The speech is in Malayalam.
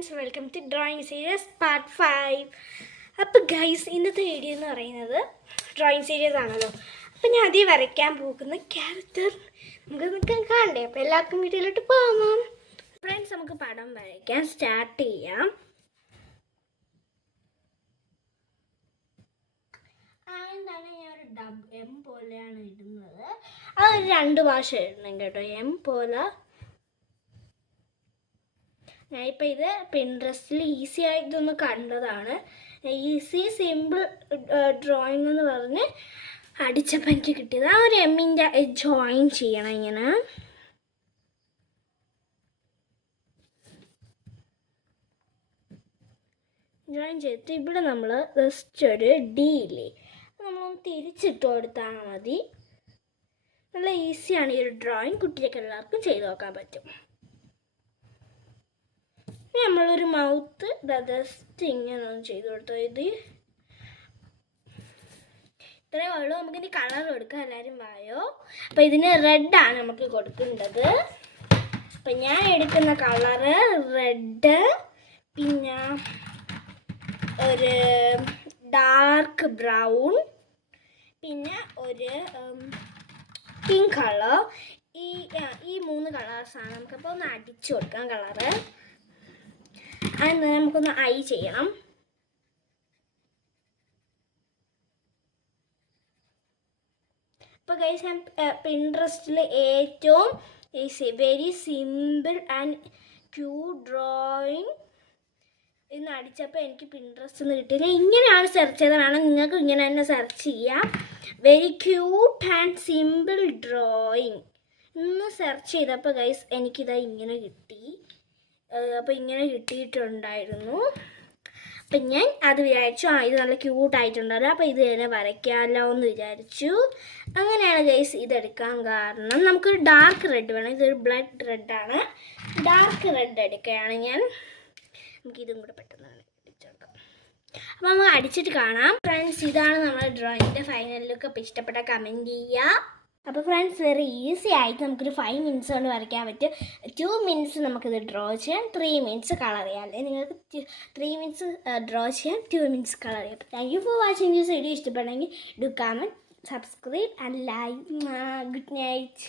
Friends, welcome to drawing series part 5. അപ്പോൾ ഗൈസ്, ഇന്നത്തെ വീഡിയോ എന്ന് പറയുന്നത് ഡ്രോയിങ് സീരീസ് ആണല്ലോ. അപ്പോൾ ഞാൻ ആദ്യം വരയ്ക്കാൻ പോകുന്ന ക്യാരക്ടർ നമുക്ക് കാണണ്ടേ. അപ്പോൾ എല്ലാവർക്കും വീഡിയോയിലോട്ട് പോകാം. ഫ്രണ്ട്സ്, നമുക്ക് പടം വരയ്ക്കാൻ സ്റ്റാർട്ട് ചെയ്യാം. ആദ്യം ഞാൻ ഒരു എം പോലെയാണ് ഇടുന്നത്. അതൊരു 2 ഭാഷ ഇടണം കേട്ടോ. എം പോലെ. ഞാനിപ്പോൾ ഇത് പിൻട്രസ്റ്റിൽ ഈസി ആയിട്ടൊന്ന് കണ്ടതാണ്. ഈസി സിമ്പിൾ ഡ്രോയിങ് എന്ന് പറഞ്ഞ് അടിച്ചപ്പോൾ എനിക്ക് കിട്ടിയത്. ആ ഒരു എമ്മിൻ്റെ ജോയിൻ ചെയ്യണം ഇങ്ങനെ. ജോയിൻ ചെയ്തിട്ട് ഇവിടെ നമ്മൾ ജസ്റ്റ് ഒരു ഡി ഇല്ലേ, നമ്മളൊന്ന് തിരിച്ചിട്ട് കൊടുത്താൽ മതി. നല്ല ഈസിയാണ് ഈ ഒരു ഡ്രോയിങ്. കുട്ടികൾക്ക് എല്ലാവർക്കും ചെയ്ത് നോക്കാൻ പറ്റും. നമ്മളൊരു മൗത്ത് ജസ്റ്റ് ഇങ്ങനെ ഒന്ന് ചെയ്ത് കൊടുത്തു. ഇത് ഇത്രയേ ഉള്ളൂ. നമുക്കിനി കളർ കൊടുക്കാം. എല്ലാവരും വായോ. അപ്പം ഇതിന് റെഡാണ് നമുക്ക് കൊടുക്കേണ്ടത്. അപ്പം ഞാൻ എടുക്കുന്ന കളറ് റെഡ്, പിന്നെ ഒരു ഡാർക്ക് ബ്രൗൺ, പിന്നെ ഒരു പിങ്ക് കളർ. ഈ 3 കളേഴ്സാണ്. നമുക്കപ്പോൾ ഒന്ന് അടിച്ചു കൊടുക്കാം കളറ്. അത് നമുക്കൊന്ന് ഐ ചെയ്യണം. ഇപ്പോൾ ഗൈസ്, ഞാൻ പിൻട്രസ്റ്റിൽ ഏറ്റവും very simple and cute drawing എന്ന് അടിച്ചപ്പോൾ എനിക്ക് പിൻട്രസ്റ്റ് നിന്ന് കിട്ടി. ഞാൻ ഇങ്ങനെയാണ് സെർച്ച് ചെയ്തത്. വേണം നിങ്ങൾക്ക് ഇങ്ങനെ തന്നെ സെർച്ച് ചെയ്യാം. Very cute and simple drawing എന്ന് സെർച്ച് ചെയ്തപ്പോൾ ഗൈസ് എനിക്കിതാ ഇങ്ങനെ കിട്ടി. അപ്പോൾ ഇങ്ങനെ കിട്ടിയിട്ടുണ്ടായിരുന്നു. അപ്പം ഞാൻ അത് വിചാരിച്ചു, ഇത് നല്ല ക്യൂട്ടായിട്ടുണ്ടല്ലോ, അപ്പോൾ ഇത് തന്നെ വരയ്ക്കാമല്ലോ എന്ന് വിചാരിച്ചു. അങ്ങനെയാണ് ഗൈസ് ഇതെടുക്കാൻ കാരണം. നമുക്കൊരു ഡാർക്ക് റെഡ് വേണം. ഇതൊരു ബ്ലഡ് റെഡാണ്. ഡാർക്ക് റെഡ് എടുക്കുകയാണ് ഞാൻ. നമുക്കിതും കൂടെ പെട്ടെന്ന് അടിച്ചെടുക്കാം. അപ്പോൾ നമ്മൾ അടിച്ചിട്ട് കാണാം. ഫ്രണ്ട്സ്, ഇതാണ് നമ്മുടെ ഡ്രോയിങ്ങിൻ്റെ ഫൈനൽ ലുക്ക്. അപ്പോൾ ഇഷ്ടപ്പെട്ട കമൻറ്റ് ചെയ്യുക. അപ്പോൾ ഫ്രണ്ട്സ്, വേറെ ഈസി ആയിട്ട് നമുക്കൊരു 5 മിനിറ്റ്സ് കൊണ്ട് വരയ്ക്കാൻ പറ്റും. 2 മിനിറ്റ്സ് നമുക്കിത് ഡ്രോ ചെയ്യാം, 3 മിനിറ്റ്സ് കളർ ചെയ്യാം. അല്ലെങ്കിൽ നിങ്ങൾക്ക് 3 മിനിറ്റ്സ് ഡ്രോ ചെയ്യാം, 2 മിനിറ്റ്സ് കളർ ചെയ്യാം. Thank you for watching this video. ഇഷ്ടപ്പെടെങ്കിൽ do comment, subscribe and like. Good night.